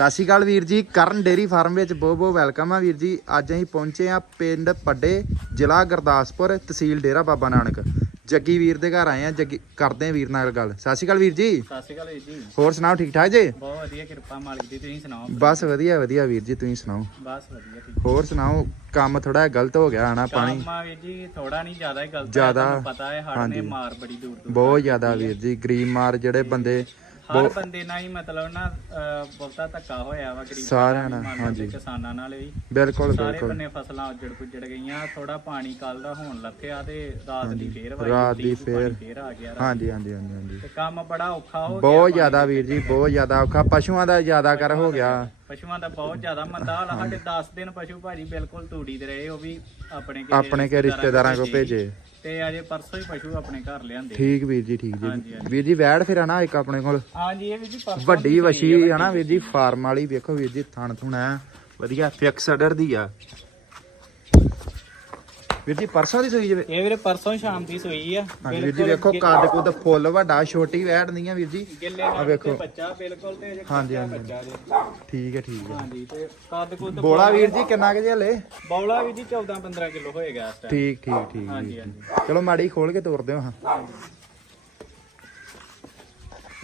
ਸਤਿ ਸ਼੍ਰੀ ਅਕਾਲ ਵੀਰ ਜੀ ਕਰਨ ਡੇਰੀ ਫਾਰਮ ਵਿੱਚ ਬਹੁਤ ਬਹੁਤ ਵੈਲਕਮ ਆ ਵੀਰ ਜੀ। ਅੱਜ ਅਸੀਂ ਪਹੁੰਚੇ ਆ ਪਿੰਡ ਪੱਡੇ ਜ਼ਿਲ੍ਹਾ ਗੁਰਦਾਸਪੁਰ ਤਹਿਸੀਲ ਡੇਰਾ ਬਾਬਾ ਨਾਨਕ। ਜੱਗੀ ਵੀਰ ਦੇ ਘਰ ਆਏ ਆ ਜੱਗੀ ਕਰਦੇ ਆ ਵੀਰ ਨਾਲ ਗੱਲ। ਸਤਿ ਸ਼੍ਰੀ ਅਕਾਲ ਵੀਰ ਜੀ। ਸਤਿ ਸ਼੍ਰੀ ਅਕਾਲ ਵੀਰ ਜੀ। ਹੋਰ ਸੁਣਾਓ ਠੀਕ ਠਾਕ ਜੀ? ਬਹੁਤ ਵਧੀਆ ਕਿਰਪਾ ਮਾਲਕ ਦੀ ਤੁਸੀਂ ਸੁਣਾਓ? ਬਸ ਵਧੀਆ ਵਧੀਆ ਵੀਰ ਜੀ ਤੁਸੀਂ ਸੁਣਾਓ? ਬਸ ਵਧੀਆ ਠੀਕ। ਹੋਰ ਸੁਣਾਓ ਕੰਮ ਥੋੜਾ ਗਲਤ ਹੋ ਗਿਆ ਹਨਾ ਪਾਣੀ? ਕਾਮਾ ਵੀਰ ਜੀ ਥੋੜਾ ਨਹੀਂ ਜ਼ਿਆਦਾ ਹੀ ਗਲਤ ਹੈ, ਤੁਹਾਨੂੰ ਪਤਾ ਹੈ ਹੜ ਨੇ। ਮਾਰ ਬੜੀ ਦੂਰ ਦੂਰ ਬਹੁਤ ਜ਼ਿਆਦਾ ਵੀਰ ਜੀ ਗਰੀਬ ਮਾਰ ਜਿਹੜੇ ਬੰਦੇ ਹਰ ਬੰਦੇ ਨਾਲ ਹੀ ਮਤਲਬ ਨਾ ਅਹ, ਬਹੁਤਾ ਧੱਕਾ ਹੋਇਆ ਵਾ ਗਰੀਬਾਂ ਸਾਰਿਆਂ ਨਾਲ, ਹਾਂਜੀ। ਕਿਸਾਨਾਂ ਨਾਲ ਵੀ ਬਿਲਕੁਲ ਸਾਰੇ ਬਿਲਕੁਲ ਬੰਨੇ ਫਸਲਾਂ ਉੱਜੜ ਪੁੱਜੜ ਗਈਆਂ ਥੋੜਾ ਪਾਣੀ ਕੱਲ ਦਾ ਹੋਣ ਲੱਥਿਆ ਤੇ ਰਾਤ ਦੀ ਫੇਰ ਵਾਈ ਰਾਤ ਦੀ ਫੇਰ। ਫੇਰ ਆ ਗਿਆ ਰਾਤ। ਹਾਂਜੀ ਹਾਂਜੀ ਹਾਂਜੀ ਹਾਂਜੀ ਤੇ ਕੰਮ ਬੜਾ ਔਖਾ ਹੋ ਗਿਆ ਬਹੁਤ ਜ਼ਿਆਦਾ ਵੀਰ ਜੀ। ਬਹੁਤ ਜ਼ਿਆਦਾ ਔਖਾ ਪਸ਼ੂਆਂ ਦਾ ਜ਼ਿਆਦਾ ਕਰ ਹੋ ਗਿਆ ਪਸ਼ੂਆਂ ਦਾ ਬਹੁਤ ਜ਼ਿਆਦਾ ਮੰਦਾ ਹਾਲ ਆ। ਸਾਡੇ 10 ਦਿਨ ਪਸ਼ੂ ਭਾਜੀ ਬਿਲਕੁਲ ਤੂੜੀ ਦੇ ਰਹੇ ਉਹ ਵੀ ਆਪਣੇ ਕਿਸੇ ਆਪਣੇ ਕੇ ਰਿਸ਼ਤੇਦਾਰਾਂ ਕੋ ਭੇਜੇ। ਤੇ ਅਜੇ ਪਰਸੋਂ ਹੀ ਪਸ਼ੂ ਆਪਣੇ ਘਰ ਲਿਆਂਦੇ। ਠੀਕ ਵੀਰ ਜੀ ਠੀਕ ਜੀ। ਹਾਂਜੀ। ਵੀਰ ਜੀ ਵੈੜ ਫਿਰ ਆਣਾ ਇੱਕ ਆਪਣੇ ਕੋਲ। ਹਾਂਜੀ ਇਹ ਵੀ ਜੀ ਪਰਸੋਂ ਵੱਡੀ ਦੀ ਵਸ਼ੀ ਆ, ਹਨਾ ਵੀਰ ਜੀ ਫਾਰਮ ਵਾਲੀ। ਵੇਖੋ ਵੀਰ ਜੀ ਥਣ ਥੁਣ ਆ ਵਧੀਆ ਫਿਕਸ ਅਡਰ ਦੀ ਆ। ਵੀਰ ਜੀ ਪਰਸੋਂ ਦੀ ਸੂਈ ਜਵੇ? ਇਹ ਵੀਰੇ ਪਰਸੋਂ ਸ਼ਾਮ ਦੀ ਸੂਈ ਆ। ਹਾਂਜੀ ਵੀਰ ਜੀ ਵੇਖੋ ਕੱਦ ਕੁੱਦ ਫੁੱਲ ਵੱਡਾ ਛੋਟੀ ਵੈੜ ਨਹੀਂ ਆ ਵੀਰ ਜੀ। ਗਿੱਲੇ ਆ ਨਾਲ ਵੇਖੋ। ਤੇ ਬੱਚਾ ਬਿਲਕੁਲ ਤੇ ਅਜੇ ਹਾਂਜੀ, ਕੱਚਾ ਹਾਂਜੀ। ਬੱਚਾ ਜੇ। ਠੀਕ ਹੈ ਠੀਕ ਹੈ। ਹਾਂਜੀ ਤੇ ਕੱਦ ਕੁੱਦ ਬੋਲਾ ਵੀਰ ਜੀ ਕਿੰਨਾ ਕੁ ਜੇ ਹਲੇ? ਬੌਲਾ ਵੀ ਜੀ 14 15 ਕਿਲੋ ਹੋਏਗਾ ਇਸ ਟਾਈਮ ਠੀਕ ਠੀਕ ਠੀਕ ਹਾਂਜੀ, ਵੀਰ ਜੀ। ਹਾਂਜੀ। ਚਲੋ ਮਾੜੀ ਖੋਲ ਕੇ ਤੋਰ ਦਿਓ ਹਾਂ।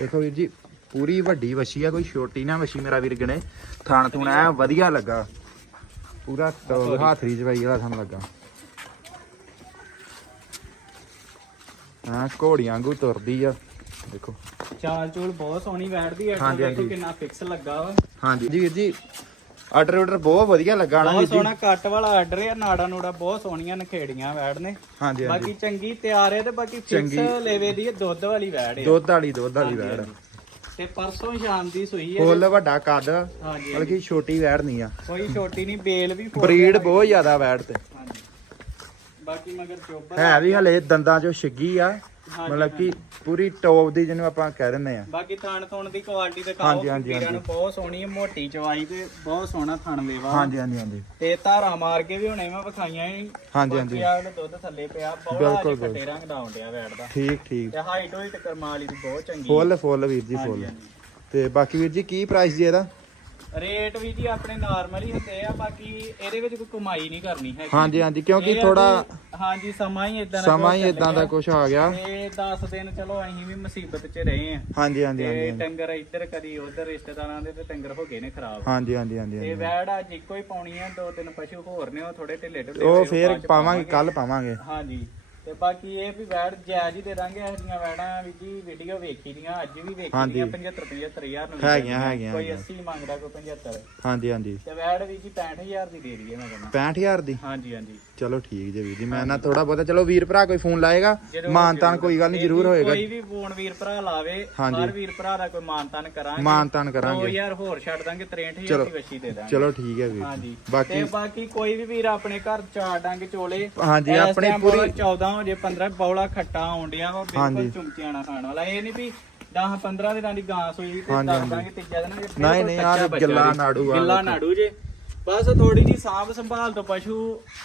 ਦੇਖੋ ਵੀਰ ਜੀ ਪੂਰੀ ਵੱਡੀ ਵਛੀ ਆ ਕੋਈ ਛੋਟੀ ਨਾ ਵਛੀ ਮੇਰਾ ਵੀਰ ਗਣੇ। ਥਾਣ ਥੂਣ ਐ ਵਧੀਆ ਲੱਗਾ। ਪੂਰਾ ਟ- ਹਾਥਰੀ ਜਵਾਈ ਵਾਲਾ ਸਾਨੂੰ ਲੱਗਾ। ਹਾਂ ਘੋੜੀਆਂ ਵਾਂਗੂ ਤੁਰਦੀ ਆ। ਦੇਖੋ। ਚਾਲ ਚੂਲ ਬਹੁਤ ਸੋਹਣੀ ਬੈਠਦੀ ਹੈ ਹਾਂਜੀ, ਹਾਂਜੀ। ਕਿੰਨਾ ਫਿਕਸ ਲੱਗਾ ਵਾ। ਹਾਂਜੀ ਜੀ ਵੀਰ ਜੀ ਆਰਡਰ ਆਰਡਰ ਬਹੁਤ ਵਧੀਆ ਲੱਗਾ ਨਾ ਵੀਰ ਜੀ। ਸੋਹਣਾ ਕੱਟ ਵਾਲਾ ਆਰਡਰ ਹੈ ਨਾੜਾ ਨੂੜਾ ਬਹੁਤ ਸੋਹਣੀਆਂ ਨਖੇੜੀਆਂ ਵੈੜ ਨੇ। ਹਾਂਜੀ ਹਾਂਜੀ। ਬਾਕੀ ਚੰਗੀ ਤਿਆਰ ਹੈ ਤੇ ਬਾਕੀ ਫਿਕਸ ਚੰਗੀ। ਲੈਵੇ ਦੀ ਹੈ, ਦੁੱਧ ਵਾਲੀ ਵੈੜ ਹੈ ਦੁੱਧ ਵਾਲੀ ਦੁੱਧ ਵਾਲੀ ਵੈੜ ਹਾਂਜੀ। ਤੇ ਪਰਸੋਂ ਸ਼ਾਮ ਦੀ ਸੂਈ ਹੈ ਫੁੱਲ ਵੱਡਾ ਕੱਦ ਹਾਂਜੀ ਬਲਕਿ ਛੋਟੀ ਵੈੜ ਨਹੀਂ ਆ। ਕੋਈ ਛੋਟੀ ਨਹੀਂ ਬੇਲ ਵੀ ਫੁੱਲ ਬਰੀਡ। ਬਹੁਤ ਜ਼ਿਆਦਾ ਵੈੜ ਤੇ। ਬਾਕੀ ਮਗਰ ਚੋਬਰ ਹੈ ਵੀ ਹਲੇ ਦੰਦਾਂ ਚੋਂ ਛਿੱਗੀ ਆ ਮਤਲਬ ਕਿ ਪੂਰੀ ਟੌਪ ਦੀ ਜਿਹਨੂੰ ਆਪਾਂ ਕਹਿ ਦਿੰਦੇ ਆ। ਬਾਕੀ ਥਣ ਥਣ ਦੀ ਕੁਆਲਿਟੀ ਤੇ ਖਾਓ ਹਾਂਜੀ, ਹਾਂਜੀ, ਬਹੁਤ ਸੋਹਣੀ ਹੈ ਮੋਟੀ ਚਵਾਈ ਤੇ ਬਹੁਤ ਸੋਹਣਾ ਥਣ ਲੇਵਾ ਹਾਂਜੀ ਹਾਂਜੀ ਹਾਂਜੀ। ਤੇ ਧਾਰਾ ਮਾਰ ਕੇ ਵੀ ਹੁਣੇ ਮੈਂ ਵਿਖਾਈਆਂ ਹੀ ਹਾਂਜੀ, ਹਾਂਜੀ। ਜਿਹੜਾ ਦੁੱਧ ਥੱਲੇ ਪਿਆ ਬਹੁਤ ਬਿਲਕੁਲ, ਅੱਜ ਖੱਟੇ ਰੰਗ ਦਾ ਆਉਂਦਿਆ ਵੈੜ ਦਾ। ਠੀਕ ਠੀਕ। ਤੇ ਹਾਈਟ ਹੋਈ ਤੇ ਕਰਮਾਲੀ ਦੀ ਬਹੁਤ ਚੰਗੀ ਫੁੱਲ ਫੁੱਲ ਵੀਰ ਜੀ ਫੁੱਲ। ਤੇ ਬਾਕੀ ਵੀਰ ਜੀ ਕੀ ਪ੍ਰਾਈਸ ਜੀ ਇਹਦਾ? ਰੇਟ ਵੀ ਜੀ ਆਪਣੇ ਨਾਰਮਲ ਹੀ ਹੁੰਦੇ ਆ ਬਾਕੀ ਇਹਦੇ ਵਿੱਚ ਕੋਈ ਕਮਾਈ ਨਹੀਂ ਕਰਨੀ ਹੈ ਹਾਂਜੀ ਹਾਂਜੀ ਕਿਉਂਕਿ ਇਹ ਆ ਥੋੜਾ ਵੀ- ਹਾਂਜੀ ਸਮਾਂ ਹੀ ਇਦਾਂ ਸਮਾਂ ਹੀ ਇਦਾਂ ਦਾ ਕੁਝ ਆ ਗਿਆ। ਤੇ 10 ਦਿਨ ਚਲੋ ਅਸੀਂ ਵੀ ਮੁਸੀਬਤ 'ਚ ਰਹੇ ਆ। ਹਾਂਜੀ ਹਾਂਜੀ ਤੇ ਹਾਂਜੀ ਡੰਗਰ ਇੱਧਰ ਕਦੀ ਉਧਰ ਰਿਸ਼ਤੇਦਾਰਾਂ ਦੇ ਤੇ ਡੰਗਰ ਹੋ ਗਏ ਨੇ ਖਰਾਬ। ਹਾਂਜੀ ਹਾਂਜੀ ਹਾਂਜੀ ਤੇ ਵੈੜ ਅੱਜ ਇੱਕੋ ਹੀ ਪਾਉਣੀ ਆ ਦੋ ਤਿੰਨ ਪਸ਼ੂ ਹੋਰ ਨੇ ਉਹ ਥੋੜੇ ਢਿੱਲੇ ਢਿੱਲੇ ਉਹ ਫੇਰ ਬਾਅਦ 'ਚ ਪਾਵਾਂਗੇ। ਕੱਲ ਪਾਵਾਂਗੇ। ਹਾਂਜੀ। ਤੇ ਬਾਕੀ ਇਹ ਵੀ ਵੈੜ ਜਾਇਜ਼ ਹੀ ਦੇ ਦਾਂਗੇ ਇਹੋ ਵੈੜਾਂ ਵੀ ਜੀ ਵੀਡੀਓ ਵੇਖੀ ਦੀਆਂ ਅੱਜ ਵੀ ਵੇਖੀ ਹਾਂਜੀ। ਦੀਆਂ 75 75000 ਨੂੰ ਵੀ ਹੈਗੀਆਂ। ਹੈਗੀਆਂ, ਕੋਈ ਹੈਗੀਆਂ। 80 ਮੰਗਦਾ ਕੋਈ 75 ਹਾਂਜੀ ਹਾਂਜੀ। ਤੇ ਵੈੜ ਵੀ ਜੀ 65000 ਦੀ ਦੇ ਦਈਏ ਮੈਂ ਕਹਿੰਦਾ। 65000 ਦੀ? ਹਾਂਜੀ ਹਾਂਜੀ। ਚਲੋ ਠੀਕ ਜੇ ਵੀਰ ਜੀ ਮੈਂ ਨਾ ਥੋੜਾ ਬਹੁਤਾ ਚਲੋ ਵੀਰ ਭਰਾ ਕੋਈ ਫੋਨ ਲਾਏਗਾ ਜ਼ਰੂਰ, ਮਾਨਤਾਨ ਕੋਈ ਗੱਲ ਨਹੀਂ ਜ਼ਰੂਰ ਹੋਏਗਾ। ਕੋਈ ਵੀ ਫੋਨ ਵੀਰ ਭਰਾ ਲਾਵੇ ਹਾਂਜੀ। ਹਰ ਵੀਰ ਭਰਾ ਦਾ ਕੋਈ ਮਾਨਤਾਨ ਕਰਾਂਗੇ। ਮਾਨਤਾਨ ਕਰਾਂਗੇ। 2000 ਹੋਰ ਛੱਡ ਦਾਂਗੇ 63000 ਚਲੋ। ਦੀ ਵੱਛੀ ਦੇ ਦਾਂਗੇ। ਚਲੋ ਠੀਕ ਹੈ ਵੀਰ ਹਾਂਜੀ। ਜੀ ਬਾਕੀ ਤੇ ਬਾਕੀ ਕੋਈ ਵੀ ਵੀਰ ਆਪਣੇ ਘਰ ਚਾਰ ਡੰਗ ਚੋਲੇ ਹਾਂਜੀ, ਇਸ ਆਪਣੀ time ਪੂਰੀ- ਬੌਲਾ 14 ਹੋ ਜੇ 15 ਬੌਲਾ ਖੱਟਾ ਆਉਂਦਿਆ ਵਾ ਹਾਂਜੀ। ਬਿਲਕੁਲ ਚੁੰਮਚਿਆਣਾ ਖਾਣ ਵਾਲਾ ਇਹ ਨਹੀਂ ਵੀ 10 15 ਦਿਨਾਂ ਦੀ ਗਾਂ ਸੂਈ ਤੇ ਹਾਂਜੀ, ਦੱਸ ਹਾਂਜੀ। ਦਾਂਗੇ ਤੀਜਾ ਦਿਨ ਜੇ ਨਹੀਂ, ਨਹੀਂ, ਆਹ ਕੱਚਾ ਬੱਚਾ। ਨਾੜੂ ਆ ਗਿੱਲਾ। ਨਾੜੂ ਜੇ ਬਸ ਥੋੜੀ ਜੀ ਸਾਂਭ ਸੰਭਾਲ ਤੋਂ ਪਸ਼ੂ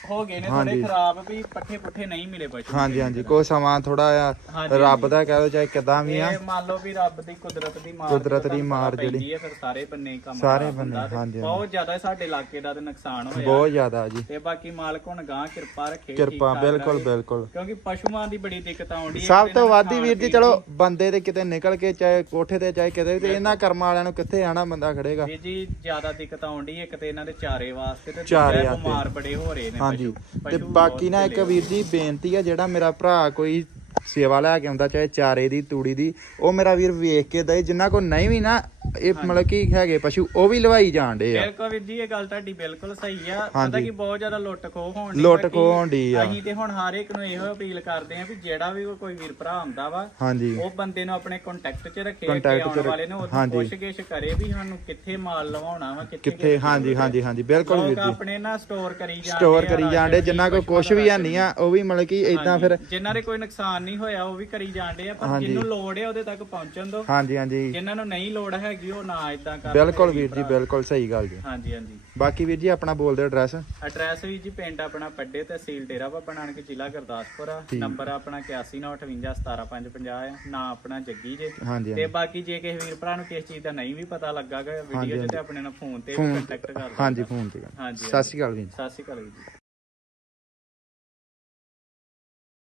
ਹੋ ਗਏ ਨੇ ਥੋੜੇ ਹਾਂਜੀ। ਖਰਾਬ ਵੀ ਪੱਠੇ ਪੁੱਠੇ ਨਹੀਂ ਮਿਲੇ ਪਸ਼ੂ। ਹਾਂਜੀ ਹਾਂਜੀ ਕੋਈ ਸਮਾਂ ਥੋੜਾ ਆ ਹਾਂਜੀ, ਰੱਬ ਦਾ ਕਹਿ ਲੋ ਚਾਹੇ ਕਿਦਾਂ ਵੀ ਆ। ਇਹ ਮੰਨ ਲਓ ਵੀ ਰੱਬ ਦੀ ਕੁਦਰਤ ਦੀ ਮਾਰ ਕੁਦਰਤ ਜਦੋਂ ਦੀ ਮਾਰ ਪੈਂਦੀ ਜਿਹੜੀ- ਹੈ ਫਿਰ ਸਾਰੇ ਬੰਨੇ ਹੀ ਕੰਮ ਸਾਰੇ ਖਰਾਬ ਬੰਨੇ, ਹੁੰਦਾ ਤੇ ਹਾਂਜੀ। ਬਹੁਤ ਜ਼ਿਆਦਾ ਸਾਡੇ ਇਲਾਕੇ ਦਾ ਤੇ ਨੁਕਸਾਨ ਹੋਇਆ। ਬਹੁਤ ਜ਼ਿਆਦਾ ਜੀ। ਤੇ ਬਾਕੀ ਮਾਲਕ ਹੁਣ ਗਾਂ ਕਿਰਪਾ ਰੱਖੇ ਕਿਰਪਾ ਬਿਲਕੁਲ ਰਹੇ। ਬਿਲਕੁਲ ਕਿਉਂਕਿ ਪਸ਼ੂਆਂ ਦੀ ਬੜੀ ਦਿੱਕਤ ਆਉਂਦੀ ਹੈ ਸਭ ਤੋਂ ਵੱਧ ਹੀ ਵੀਰ ਜੀ ਚਲੋ ਬੰਦੇ ਦੇ ਕਿਤੇ ਨਿਕਲ ਕੇ ਚਾਹੇ ਕੋਠੇ ਤੇ ਚਾਹੇ ਕਿਤੇ ਵੀ ਤੇ ਇਹਨਾਂ ਕਰਮਾਂ ਵਾਲਿਆਂ ਨੂੰ ਕਿੱਥੇ ਆਣਾ ਬੰਦਾ ਖੜੇਗਾ? ਵੀਰ ਜੀ ਜ਼ਿਆਦਾ ਦਿੱਕਤ ਆਉਂਦੀ ਹੈ ਇੱਕ ਤੇ ਇਹਨਾਂ ਦੇ ਚਾਰੇ ਵਾਸਤੇ ਤੇ ਚਾਰੇ ਦੂਜਾ ਵਾਸਤੇ। ਬਿਮਾਰ ਬੜੇ ਹੋ ਰਹੇ ਨੇ ਹਾਂਜੀ ਪਸ਼ੂ। ਤੇ ਪਸ਼ੂ ਬਾਕੀ ਨਾ ਇੱਕ ਵੀਰ ਜੀ ਬੇਨਤੀ ਆ ਜਿਹੜਾ ਮੇਰਾ ਭਰਾ ਕੋਈ ਸੇਵਾ ਲੈ ਕੇ ਆਉਂਦਾ ਚਾਹੇ ਚਾਰੇ ਦੀ ਤੂੜੀ ਦੀ ਉਹ ਮੇਰਾ ਵੀਰ ਵੇਖ ਕੇ ਦੇ ਜਿੰਨਾ ਕੋ ਨਹੀਂ ਵੀ ਨਾ ਇਹ ਮਤਲਬ ਕਿ ਹੈਗੇ ਪਸ਼ੂ ਉਹ ਵੀ ਲਵਾਈ ਜਾਣ ਡੇ ਆ। ਬਿਲਕੁਲ ਵੀਰ ਜੀ ਇਹ ਗੱਲ ਤੁਹਾਡੀ ਬਿਲਕੁਲ ਸਹੀ ਆ। ਪਤਾ। ਕੀ ਬਹੁਤ ਜ਼ਿਆਦਾ ਲੁੱਟ ਖੋਹ ਹੋਣ ਡਈ ਲੁੱਟ ਖੋਹ ਹੋਣ ਡਈ ਆ। ਅਸੀਂ ਤੇ ਹੁਣ ਹਰ ਇੱਕ ਨੂੰ ਇਹੋ ਅਪੀਲ ਕਰਦੇ ਆ ਵੀ ਜਿਹੜਾ ਵੀ ਕੋਈ ਵੀਰ ਭਰਾ ਆਉਂਦਾ ਵਾ ਹਾਂਜੀ। ਉਹ ਬੰਦੇ ਨੂੰ ਆਪਣੇ ਕੰਟੈਕਟ 'ਚ ਰੱਖੇ ਅੱਗੇ 'ਚ ਵਾਲੇ ਨੂੰ ਹਾਂਜੀ। ਪੁੱਛ-ਗਿੱਛ ਕਰੇ ਵੀ ਸਾਨੂੰ ਕਿੱਥੇ ਮਾਲ ਲਵਾਉਣਾ ਵਾ ਕਿੱਥੇ ਕਿੱਥੇ ਹਾਂਜੀ ਹਾਂਜੀ ਹਾਂਜੀ ਬਿਲਕੁਲ ਵੀਰ ਜੀ। ਆਪਣੇ ਨਾ ਸਟੋਰ ਕਰੀ ਜਾਂਦੇ ਸਟੋਰ ਕਰੀ ਜਾਂਦੇ ਜਿੰਨਾ ਕੋ ਪਸ਼ੂਆਂ ਕੁਝ ਦਾ ਵੀ ਰਾਸ਼ਨ ਨਹੀਂ ਆ ਉਹ ਵੀ ਮਤਲਬ ਕਿ ਇਦਾਂ ਫਿਰ ਜਿਨ੍ਹਾਂ ਦੇ ਕੋਈ ਨੁਕਸਾਨ ਨਹੀਂ ਹੋਇਆ ਉਹ ਵੀ ਕਰੀ ਜਾਂਦੇ ਆ ਪਰ। ਜਿਹਨੂੰ ਲੋੜ ਹੈ ਉਹਦੇ ਤੱਕ ਪਹੁੰਚਣ ਦੋ। ਹਾਂਜੀ ਹਾਂਜੀ। ਜਿਨ੍ਹਾਂ ਨੂੰ ਨਹੀਂ ਲੋੜ ਹੈਗੀ ਹੈਗੀ ਉਹ ਨਾ ਇਦਾਂ ਕਰ ਬਿਲਕੁਲ ਵੀਰ ਜੀ ਬਿਲਕੁਲ ਸਹੀ ਗੱਲ ਜੀ। ਹਾਂਜੀ ਹਾਂਜੀ। ਬਾਕੀ ਵੀਰ ਜੀ ਆਪਣਾ ਬੋਲ ਦਿਓ ਐਡਰੈਸ ਐਡਰੈਸ ਵੀ ਜੀ ਪਿੰਡ ਆਪਣਾ ਪੱਡੇ ਤਹਿਸੀਲ ਡੇਰਾ ਬਾਬਾ ਨਾਨਕ ਜ਼ਿਲ੍ਹਾ ਗੁਰਦਾਸਪੁਰ ਆ। ਨੰਬਰ ਆਪਣਾ 8195517550 ਆ। ਨਾਂ ਆਪਣਾ ਜੱਗੀ ਜੇ। ਹਾਂਜੀ ਤੇ ਬਾਕੀ ਜੇ ਕਿਸੇ ਵੀਰ ਭਰਾ ਨੂੰ ਕਿਸੇ ਚੀਜ਼ ਦਾ ਨਹੀਂ ਵੀ ਪਤਾ ਲੱਗਾ ਕਿ ਵੀਡੀਓ 'ਚ ਤੇ ਆਪਣੇ ਨਾਲ ਫੋਨ ਤੇ ਕੰਟੈਕਟ ਕਰ ਹਾਂਜੀ ਫੋਨ ਤੇ ਹਾਂਜੀ ਸਤਿ ਸ਼੍ਰੀ ਅਕਾਲ ਵੀਰ ਜੀ। ਸਤਿ ਸ਼੍ਰੀ ਅਕਾਲ ਜੀ।